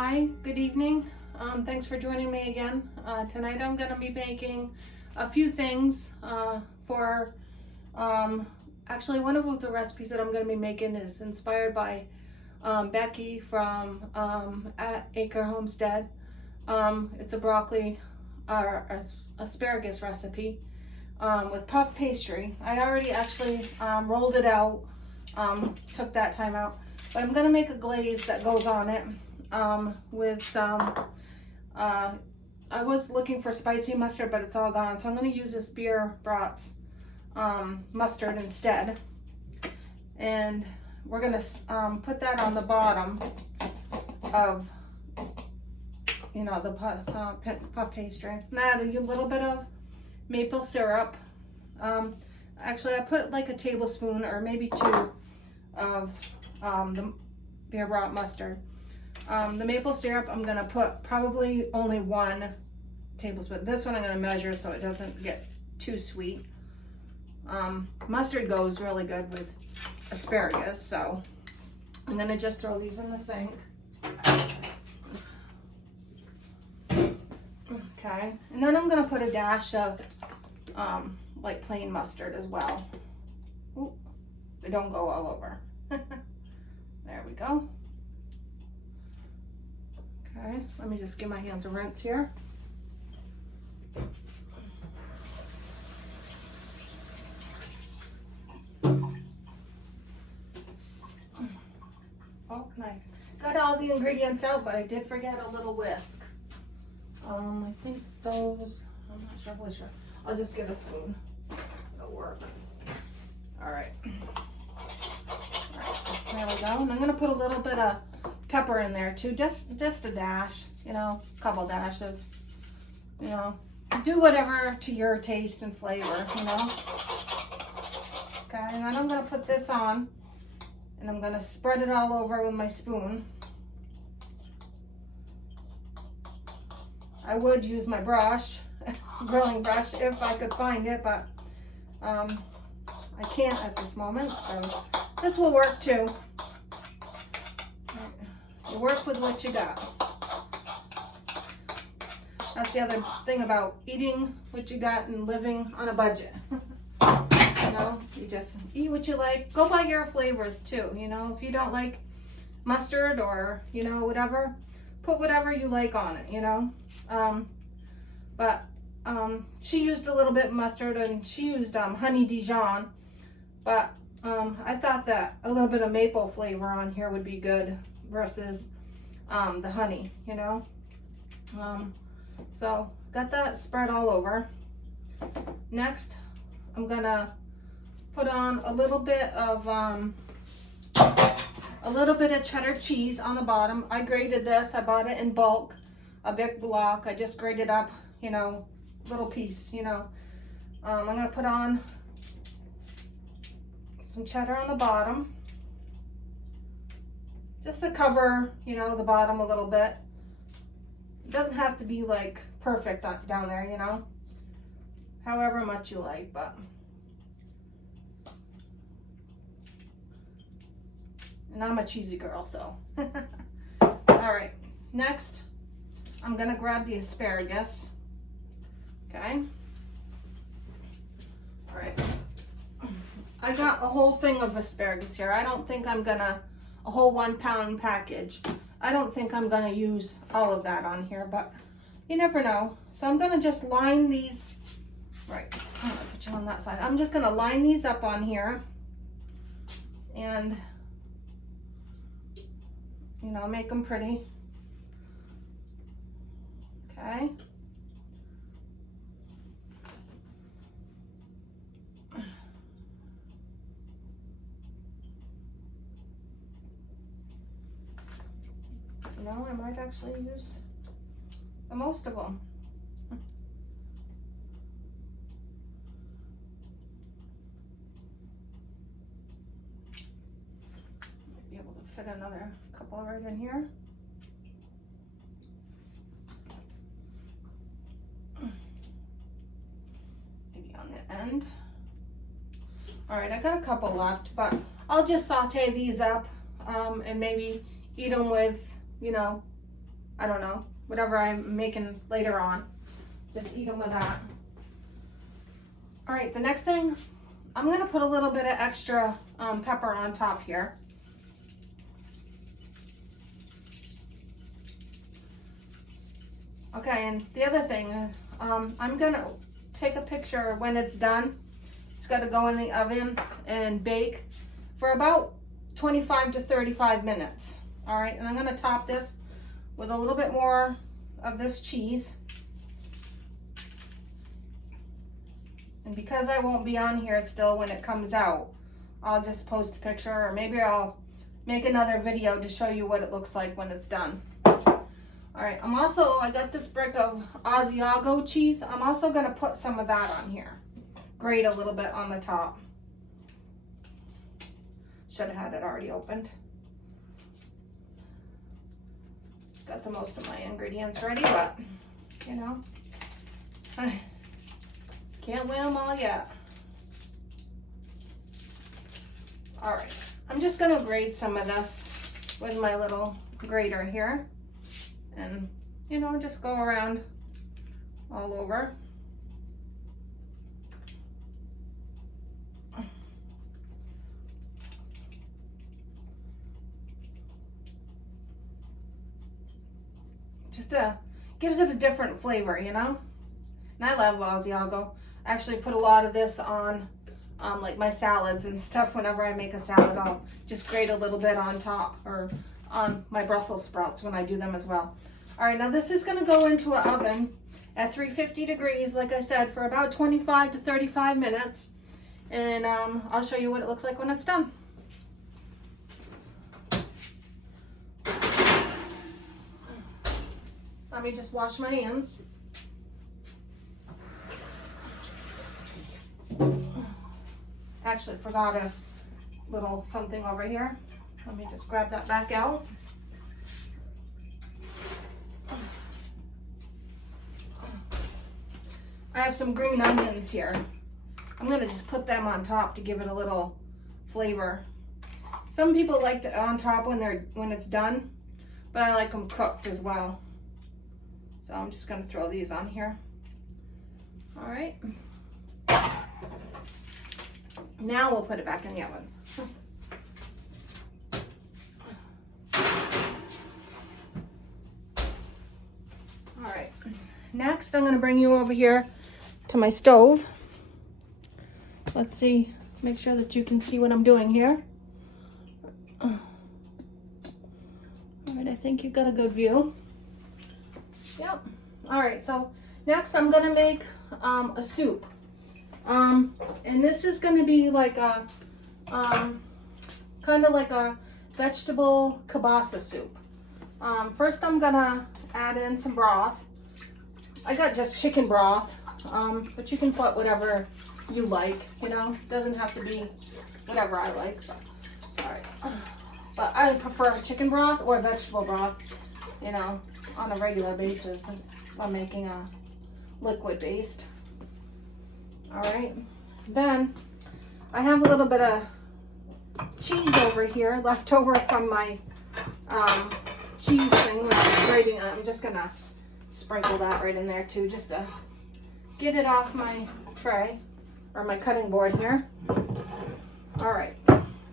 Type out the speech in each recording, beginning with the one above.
Hi, good evening. Thanks for joining me again. Tonight I'm going to be making a few things for, actually one of the recipes that I'm going to be making is inspired by Becky from at Acre Homestead. It's a broccoli or asparagus recipe with puff pastry. I already actually rolled it out, took that time out, but I'm going to make a glaze that goes on it. With some, I was looking for spicy mustard, but it's all gone. So I'm going to use this Beer Brats mustard instead. And we're going to put that on the bottom of, you know, the puff pastry. And add a little bit of maple syrup. Actually, I put like a tablespoon or maybe two of the Beer Brat mustard. The maple syrup, I'm going to put probably only 1 tablespoon. This one I'm going to measure so it doesn't get too sweet. Mustard goes really good with asparagus, so I'm going to just throw these in the sink. Okay, and then I'm going to put a dash of like plain mustard as well. Ooh, they don't go all over. There we go. Okay, let me just give my hands a rinse here. Oh, I got all the ingredients out, but I did forget a little whisk. I think those, I'm not sure which are. I'll just get a spoon. It'll work. All right. There we go. And I'm gonna put a little bit of pepper in there too, just a dash, you know, a couple dashes, you know, do whatever to your taste and flavor, you know. Okay, and then I'm gonna put this on and I'm gonna spread it all over with my spoon. I would use my brush, grilling brush, if I could find it, but I can't at this moment, so this will work too. You work with what you got. That's the other thing about eating what you got and living on a budget. You know, you just eat what you like. Go by your flavors too. You know, if you don't like mustard or, you know, whatever, put whatever you like on it, you know. She used a little bit of mustard and she used honey Dijon. But I thought that a little bit of maple flavor on here would be good versus the honey, you know. So got that spread all over. Next, I'm gonna put on a little bit of cheddar cheese on the bottom. I grated this. I bought it in bulk, a big block. I just grated up, you know, little piece, you know. I'm gonna put on some cheddar on the bottom, just to cover, you know, the bottom a little bit. It doesn't have to be like perfect down there, you know, however much you like, but and I'm a cheesy girl, so. All right, next I'm gonna grab the asparagus. Okay, all right, I got a whole thing of asparagus here. I don't think I'm gonna, a whole 1 pound package. I don't think I'm gonna use all of that on here, but you never know. So I'm gonna just line these, right, I'm gonna put you on that side. I'm just gonna line these up on here and, you know, make them pretty. Okay. You know, I might actually use the most of them. Might be able to fit another couple right in here. Maybe on the end. All right, I got a couple left, but I'll just saute these up and maybe eat them with, you know, I don't know, whatever I'm making later on. Just eat them with that. All right, the next thing, I'm gonna put a little bit of extra pepper on top here. Okay, and the other thing, I'm gonna take a picture when it's done. It's gotta go in the oven and bake for about 25 to 35 minutes. All right, and I'm gonna top this with a little bit more of this cheese. And because I won't be on here still when it comes out, I'll just post a picture, or maybe I'll make another video to show you what it looks like when it's done. All right, I got this brick of Asiago cheese. I'm also gonna put some of that on here. Grate a little bit on the top. Should have had it already opened. Got the most of my ingredients ready, but you know, I can't win them all yet. All right, I'm just gonna grate some of this with my little grater here, and you know, just go around all over. Just gives it a different flavor, you know? And I love Asiago. I actually put a lot of this on like my salads and stuff. Whenever I make a salad, I'll just grate a little bit on top, or on my Brussels sprouts when I do them as well. All right, now this is gonna go into an oven at 350 degrees, like I said, for about 25 to 35 minutes. And I'll show you what it looks like when it's done. Let me just wash my hands. Actually, forgot a little something over here. Let me just grab that back out. I have some green onions here. I'm gonna just put them on top to give it a little flavor. Some people like to on top when it's done, but I like them cooked as well. So I'm just gonna throw these on here. All right. Now we'll put it back in the oven. All right. Next, I'm gonna bring you over here to my stove. Let's see, make sure that you can see what I'm doing here. All right, I think you've got a good view. Yep. All right, so next I'm gonna make a soup. And this is gonna be like a, kind of like a vegetable kielbasa soup. First I'm gonna add in some broth. I got just chicken broth, but you can put whatever you like, you know, doesn't have to be whatever I like. But, all right, but I prefer chicken broth or vegetable broth, you know, on a regular basis if I'm making a liquid based. All right, then I have a little bit of cheese over here left over from my cheese thing when I was grating. I'm just gonna sprinkle that right in there too, just to get it off my tray or my cutting board here. All right,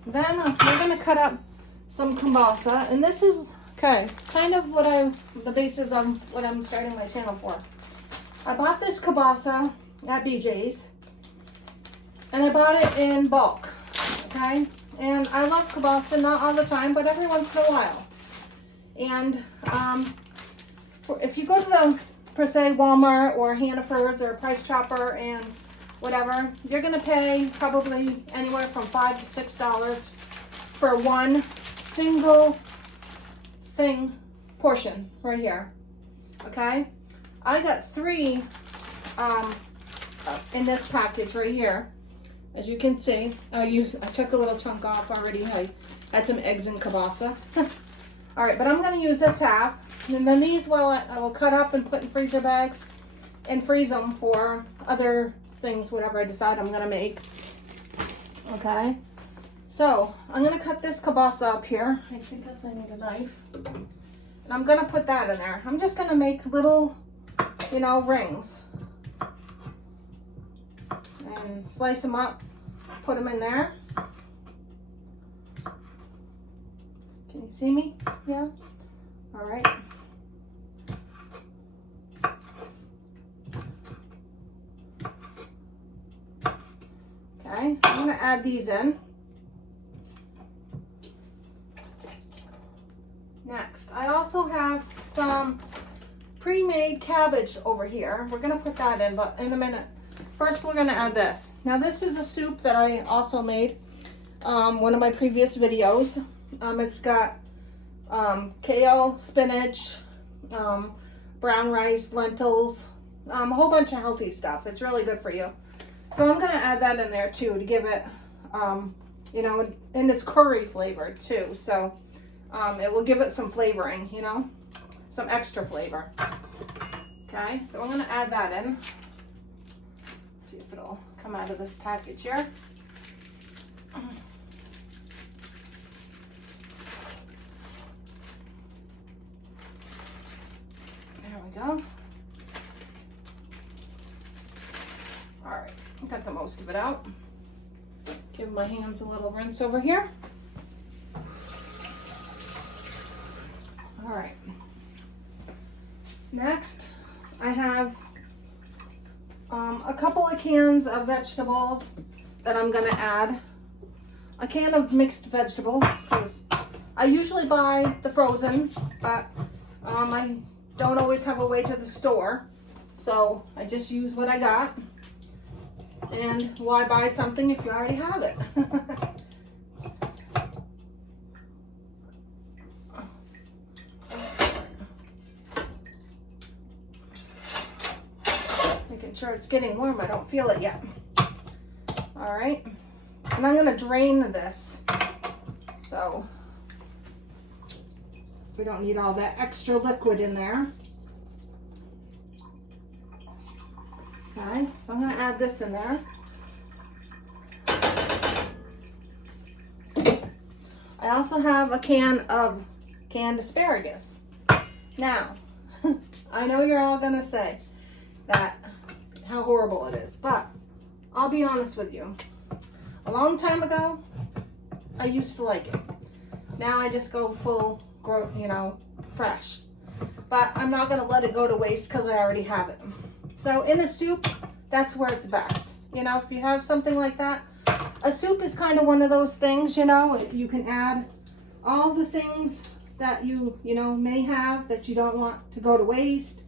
then we're gonna cut up some kielbasa, and this is kind of the basis of what I'm starting my channel for. I bought this kielbasa at BJ's, and I bought it in bulk, okay? And I love kielbasa, not all the time, but every once in a while. And if you go to the, per se, Walmart or Hannaford's or Price Chopper and whatever, you're gonna pay probably anywhere from $5 to $6 for one single portion right here, okay? I got 3 in this package right here. As you can see, I took a little chunk off already. I had some eggs and kielbasa. All right, but I'm gonna use this half, and then these I will cut up and put in freezer bags and freeze them for other things, whatever I decide I'm gonna make. Okay, so I'm gonna cut this kielbasa up here. I think I need a knife. And I'm gonna put that in there. I'm just gonna make little, you know, rings. And slice them up, put them in there. Can you see me? Yeah? All right. Okay, I'm gonna add these in. Next, I also have some pre-made cabbage over here. We're gonna put that in, but in a minute. First, we're gonna add this. Now, this is a soup that I also made, one of my previous videos. It's got kale, spinach, brown rice, lentils, a whole bunch of healthy stuff. It's really good for you. So I'm gonna add that in there too to give it, you know, and it's curry flavored too. So it will give it some flavoring, you know, some extra flavor. Okay, so I'm gonna add that in. Let's see if it'll come out of this package here. There we go. All right, got the most of it out. Give my hands a little rinse over here. All right. Next, I have a couple of cans of vegetables that I'm gonna add. A can of mixed vegetables, because I usually buy the frozen, but I don't always have a way to the store. So I just use what I got. And why buy something if you already have it? Making sure it's getting warm. I don't feel it yet. All right. And I'm going to drain this. So we don't need all that extra liquid in there. Okay, so I'm going to add this in there. I also have a can of canned asparagus. Now, I know you're all going to say that how horrible it is, but I'll be honest with you. A long time ago, I used to like it. Now I just go full, you know, fresh. But I'm not going to let it go to waste because I already have it. So in a soup, that's where it's best. You know, if you have something like that, a soup is kind of one of those things, you know, you can add all the things that you know, may have that you don't want to go to waste,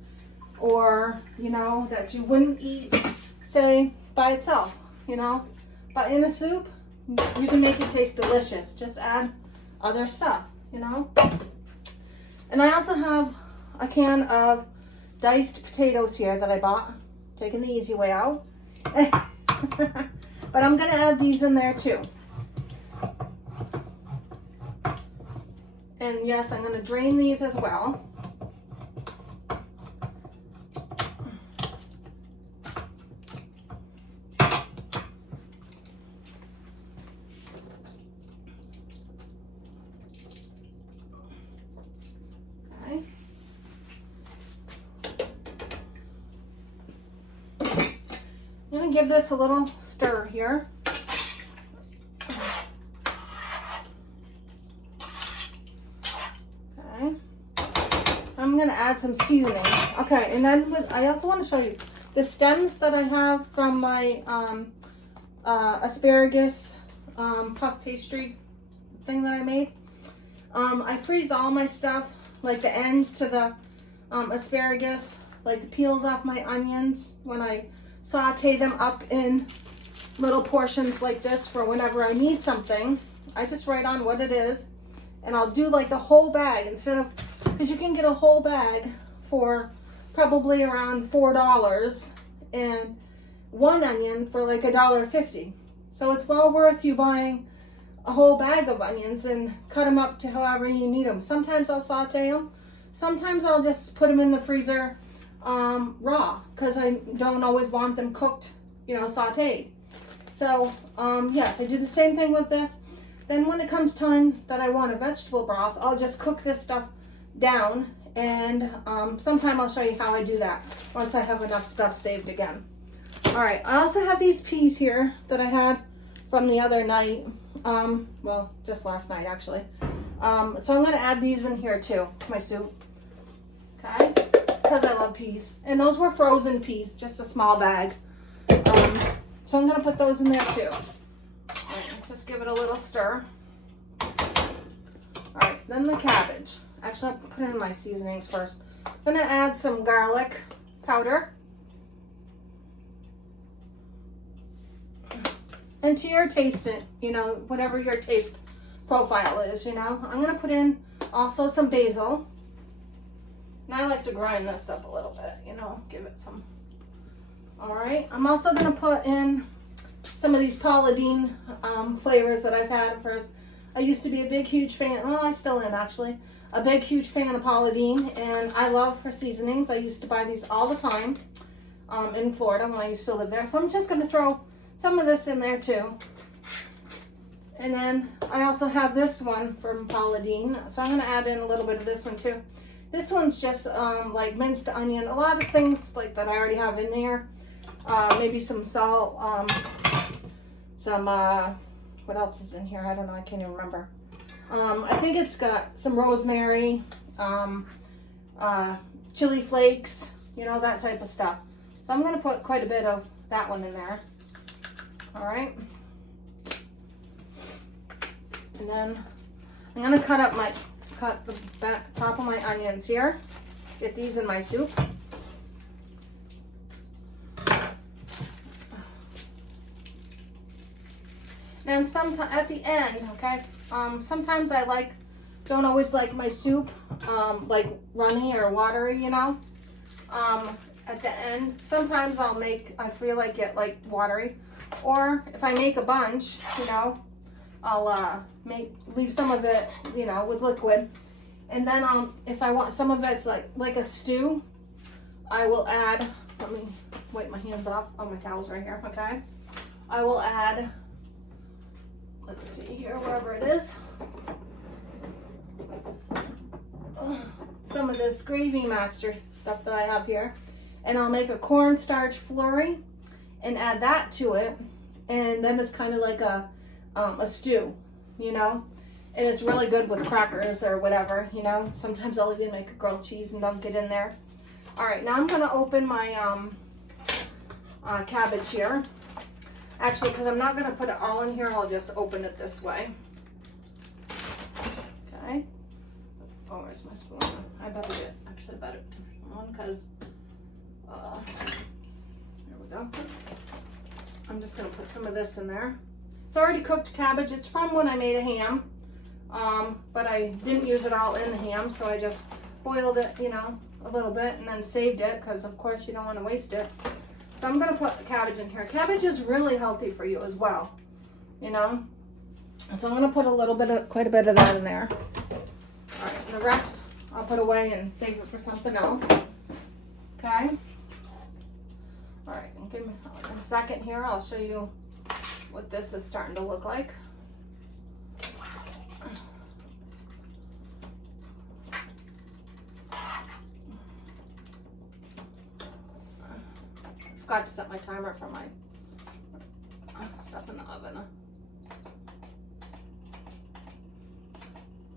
or, you know, that you wouldn't eat, say, by itself, you know. But in a soup, you can make it taste delicious. Just add other stuff, you know. And I also have a can of diced potatoes here that I bought, taking the easy way out. But I'm gonna add these in there too. And yes, I'm gonna drain these as well. I'm going to give this a little stir here. Okay. I'm going to add some seasoning. Okay, and then I also want to show you the stems that I have from my asparagus puff pastry thing that I made. I freeze all my stuff, like the ends to the asparagus, like the peels off my onions, when I saute them up in little portions like this for whenever I need something. I just write on what it is, and I'll do like the whole bag instead of, because you can get a whole bag for probably around $4, and one onion for like $1.50. So it's well worth you buying a whole bag of onions and cut them up to however you need them. Sometimes I'll saute them. Sometimes I'll just put them in the freezer raw, because I don't always want them cooked, you know, sauteed. So yes, I do the same thing with this. Then when it comes time that I want a vegetable broth, I'll just cook this stuff down, and sometime I'll show you how I do that once I have enough stuff saved again. All right, I also have these peas here that I had from the other night. Well, just last night actually. So I'm gonna add these in here too, to my soup. Okay, because I love peas. And those were frozen peas, just a small bag. So I'm gonna put those in there too. All right, just give it a little stir. All right, then the cabbage. Actually, I'll put in my seasonings first. I'm gonna add some garlic powder. And to your taste, you know, whatever your taste profile is, you know. I'm gonna put in also some basil. And I like to grind this up a little bit, you know, give it some. All right, I'm also gonna put in some of these Paula Deen flavors that I've had first. I used to be a big, huge fan, well, I still am actually, a big, huge fan of Paula Deen, and I love her seasonings. I used to buy these all the time in Florida when I used to live there. So I'm just gonna throw some of this in there too. And then I also have this one from Paula Deen, so I'm gonna add in a little bit of this one too. This one's just like minced onion, a lot of things like that I already have in there. Maybe some salt, what else is in here? I don't know, I can't even remember. I think it's got some rosemary, chili flakes, you know, that type of stuff. So I'm gonna put quite a bit of that one in there. All right. And then I'm gonna cut the top of my onions here. Get these in my soup. And sometimes at the end, okay, sometimes I don't always like my soup like runny or watery, you know. At the end, sometimes I feel like it like watery, or if I make a bunch, you know, I'll leave some of it, you know, with liquid, and then if I want some of it's like a stew, I will add. Let me wipe my hands off on my towels right here, okay? I will add. Let's see here, wherever it is. Some of this Gravy Master stuff that I have here, and I'll make a cornstarch flurry and add that to it, and then it's kind of like a stew, you know, and it's really good with crackers or whatever, you know. Sometimes I'll even make a grilled cheese and dunk it in there. All right, now I'm gonna open my cabbage here. Actually, because I'm not gonna put it all in here, I'll just open it this way. Okay. Oh, where's my spoon? I better get a different one because there we go. I'm just gonna put some of this in there. It's already cooked cabbage. It's from when I made a ham, but I didn't use it all in the ham, so I just boiled it, you know, a little bit and then saved it because of course you don't want to waste it. So I'm gonna put cabbage in here. Cabbage is really healthy for you as well, you know. So I'm gonna put quite a bit of that in there. All right, and the rest I'll put away and save it for something else. Okay. All right, and give me a second here. I'll show you what this is starting to look like. Forgot to set my timer for my stuff in the oven.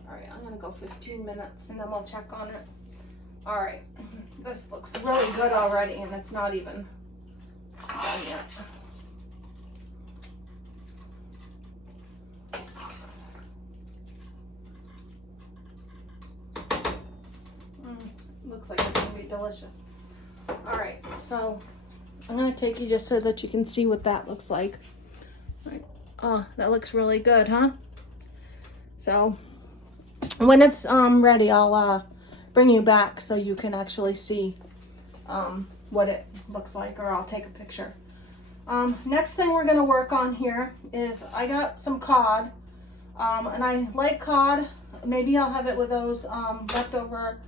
All right, I'm gonna go 15 minutes and then we'll check on it. All right, this looks really good already and it's not even done yet. Looks like it's gonna be delicious. All right, so I'm gonna take you just so that you can see what that looks like. Right. Oh, that looks really good, huh? So when it's ready, I'll bring you back so you can actually see what it looks like, or I'll take a picture. Next thing we're gonna work on here is I got some cod, and I like cod. Maybe I'll have it with those leftover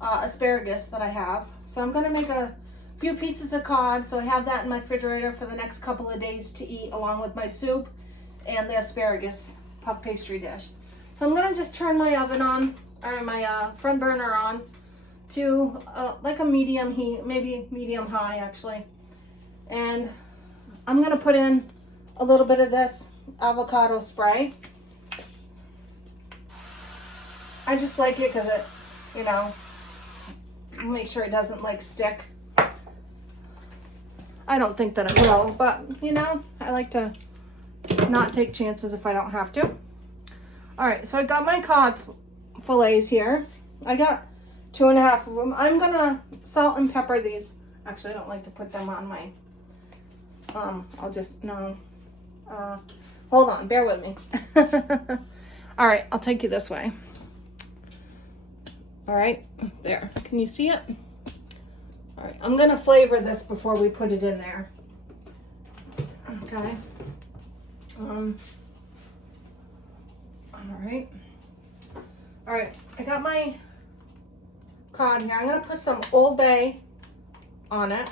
asparagus that I have. So I'm gonna make a few pieces of cod, so I have that in my refrigerator for the next couple of days to eat along with my soup and the asparagus puff pastry dish. So I'm gonna just turn my oven on my front burner on to like a medium heat, maybe medium high actually. And I'm gonna put in a little bit of this avocado spray. I just like it because it, you know, make sure it doesn't like stick. I don't think that it will, but you know, I like to not take chances if I don't have to. All right, so I got my cod fillets here. I got 2.5 of them. I'm gonna salt and pepper these. Actually, I don't like to put them on my, I'll just, no. Hold on, bear with me. All right, I'll take you this way. All right, there, can you see it? All right, I'm gonna flavor this before we put it in there. Okay. All right, I got my cod here. I'm gonna put some Old Bay on it.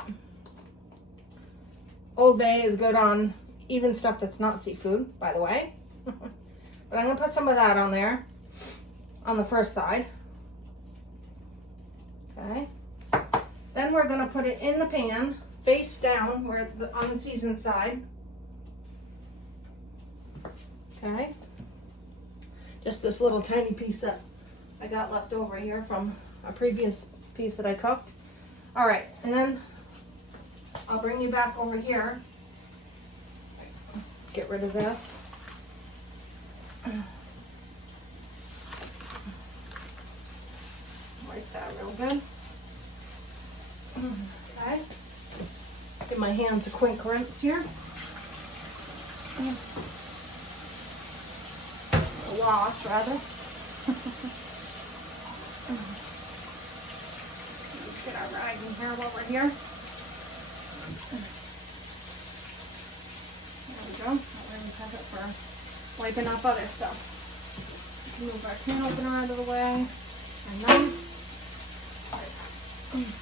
Old Bay is good on even stuff that's not seafood, by the way. But I'm gonna put some of that on there on the first side. Okay. Then we're gonna put it in the pan, face down, where on the seasoned side. Okay. Just this little tiny piece that I got left over here from a previous piece that I cooked. All right, and then I'll bring you back over here. Get rid of this. Wipe that real good. Okay. Give my hands a quick rinse here. A wash, rather. Let's get our rag in here while we're here. There we go. That way we have it for wiping off other stuff. Move our can opener out of the way. And then,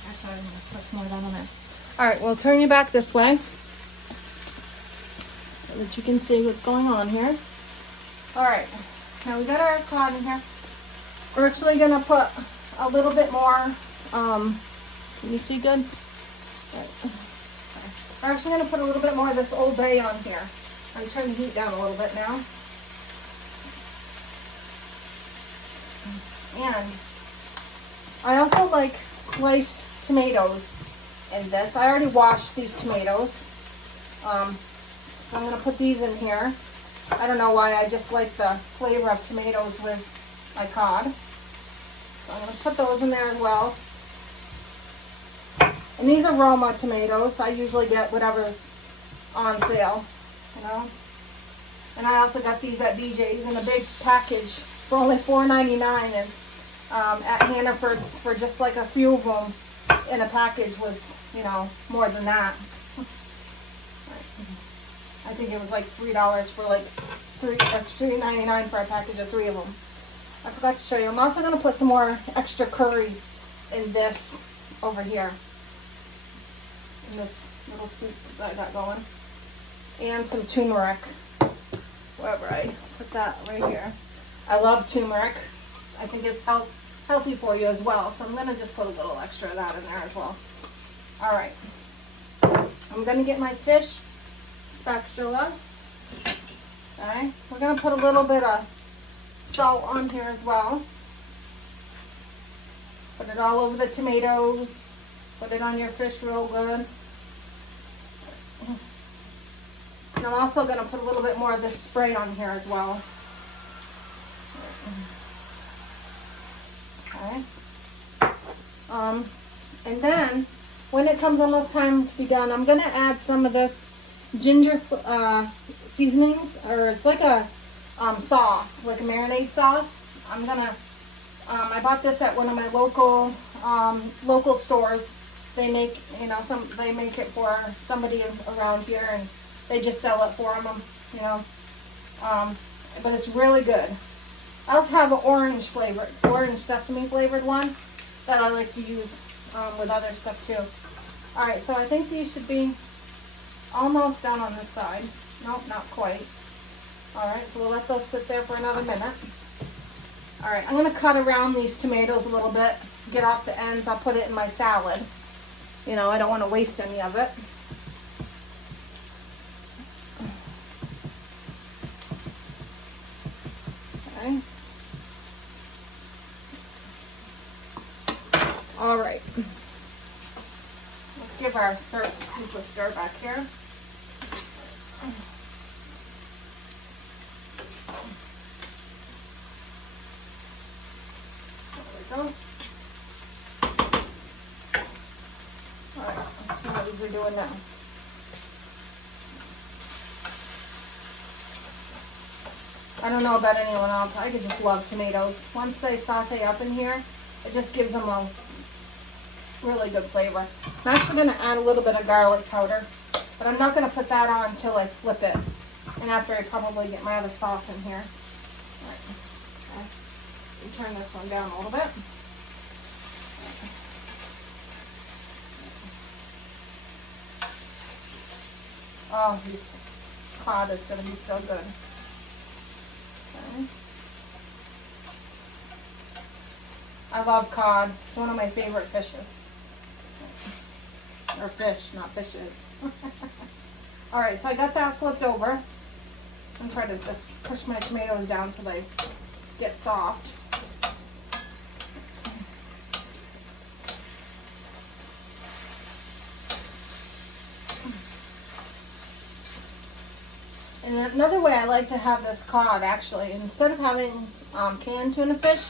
actually, I'm going to put some more down on there. Alright, we'll turn you back this way so that you can see what's going on here. Alright, now we got our cod in here. We're actually going to put a little bit more, can you see good? Right. We're actually going to put a little bit more of this Old Bay on here. I'm turning the heat down a little bit now. And I also like sliced tomatoes in this. I already washed these tomatoes. So I'm going to put these in here. I don't know why, I just like the flavor of tomatoes with my cod. So I'm going to put those in there as well. And these are Roma tomatoes. I usually get whatever's on sale, you know. And I also got these at BJ's in a big package for only $4.99, and at Hannaford's for just like a few of them in a package was, you know, more than that. I think it was like $3 for like $3.99 for a package of 3 of them. I forgot to show you. I'm also going to put some more extra curry in this over here. In this little soup that I got going. And some turmeric. Wherever I put that right here. I love turmeric. I think it's healthy for you as well. So I'm going to just put a little extra of that in there as well. Alright. I'm going to get my fish spatula. Okay. We're going to put a little bit of salt on here as well. Put it all over the tomatoes. Put it on your fish real good. And I'm also going to put a little bit more of this spray on here as well. Okay. And then, when it comes almost time to be done, I'm going to add some of this ginger seasonings, or it's like a sauce, like a marinade sauce. I'm going to, I bought this at one of my local stores. They make, you know, they make it for somebody around here, and they just sell it for them, you know. But it's really good. I also have an orange sesame flavored one that I like to use with other stuff too. Alright, so I think these should be almost done on this side. Nope, not quite. Alright, so we'll let those sit there for another minute. All right, I'm gonna cut around these tomatoes a little bit, get off the ends. I'll put it in my salad. You know, I don't want to waste any of it. Okay. All right. Let's give our soup a stir back here. There we go. Alright, let's see what these are doing now. I don't know about anyone else. I could just love tomatoes. Once they saute up in here, it just gives them a really good flavor. I'm actually going to add a little bit of garlic powder, but I'm not going to put that on until I flip it. And after I probably get my other sauce in here. All right. Okay. Turn this one down a little bit. Oh, this cod is going to be so good. Okay. I love cod. It's one of my favorite fishes. Or fish, not fishes. Alright, so I got that flipped over. I'm trying to just push my tomatoes down so they get soft. And another way I like to have this cod, actually, instead of having canned tuna fish,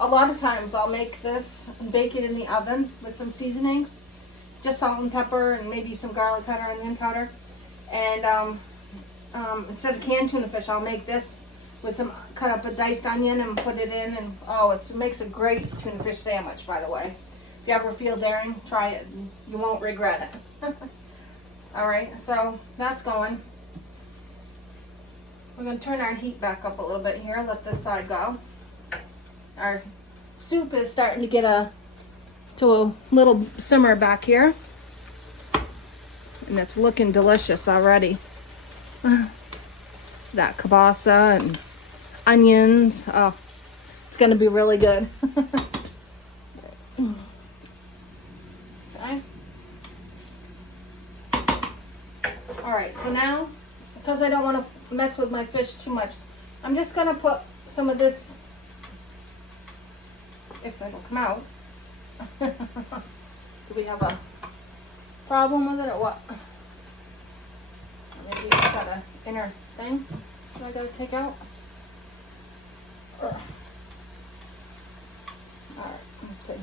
a lot of times I'll make this and bake it in the oven with some seasonings. Just salt and pepper and maybe some garlic powder and onion powder. And instead of canned tuna fish, I'll make this with some cut up a diced onion and put it in. And oh, it makes a great tuna fish sandwich, by the way. If you ever feel daring, try it. You won't regret it. Alright, so that's going. We're going to turn our heat back up a little bit here. Let this side go. Our soup is starting to get to a little simmer back here. And it's looking delicious already. That kielbasa and onions. Oh, it's going to be really good. Okay. Alright, so now, because I don't want to mess with my fish too much, I'm just going to put some of this, if it'll come out. Do we have a problem with it or what? Maybe it's got an inner thing that I gotta take out. Alright, let's see.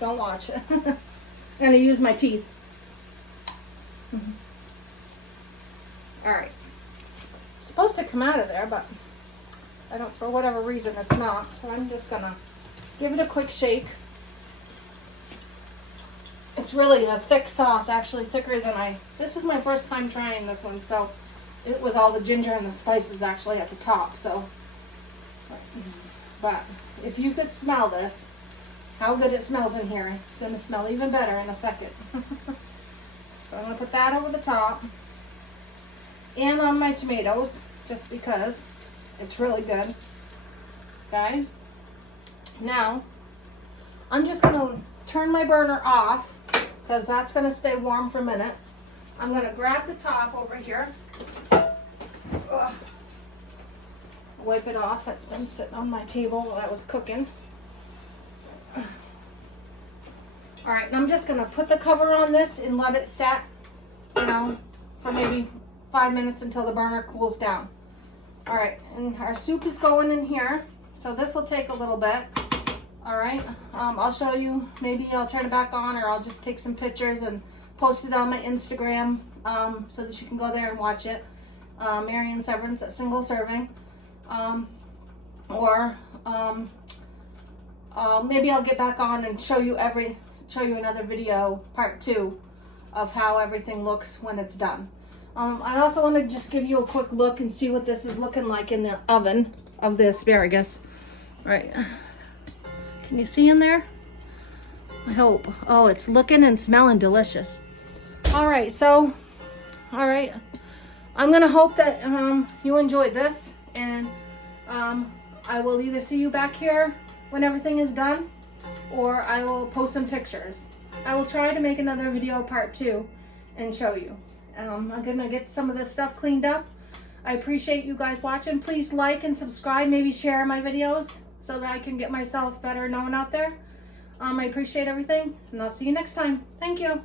Don't watch it. I'm gonna use my teeth. Alright. It's supposed to come out of there, but I don't, for whatever reason, it's not. So I'm just gonna give it a quick shake. It's really a thick sauce, actually thicker than this is my first time trying this one, so it was all the ginger and the spices actually at the top, so. But if you could smell this, how good it smells in here, it's going to smell even better in a second. So I'm going to put that over the top and on my tomatoes, just because it's really good. Okay. Now, I'm just going to turn my burner off, because that's going to stay warm for a minute. I'm going to grab the top over here. Ugh. Wipe it off. It's been sitting on my table while I was cooking. Alright, and I'm just going to put the cover on this and let it set, for maybe 5 minutes until the burner cools down. Alright, and our soup is going in here, so this will take a little bit. Alright, I'll show you, maybe I'll turn it back on, or I'll just take some pictures and post it on my Instagram, so that you can go there and watch it. Marian Severance at Single Serving. Maybe I'll get back on and show you another video, part 2, of how everything looks when it's done. I also want to just give you a quick look and see what this is looking like in the oven of the asparagus. Alright. Can you see in there? I hope. Oh, it's looking and smelling delicious. Alright, so, I'm going to hope that you enjoyed this, and I will either see you back here when everything is done, or I will post some pictures. I will try to make another video part 2 and show you. I'm gonna get some of this stuff cleaned up. I appreciate you guys watching. Please like and subscribe, maybe share my videos so that I can get myself better known out there. I appreciate everything, and I'll see you next time. Thank you.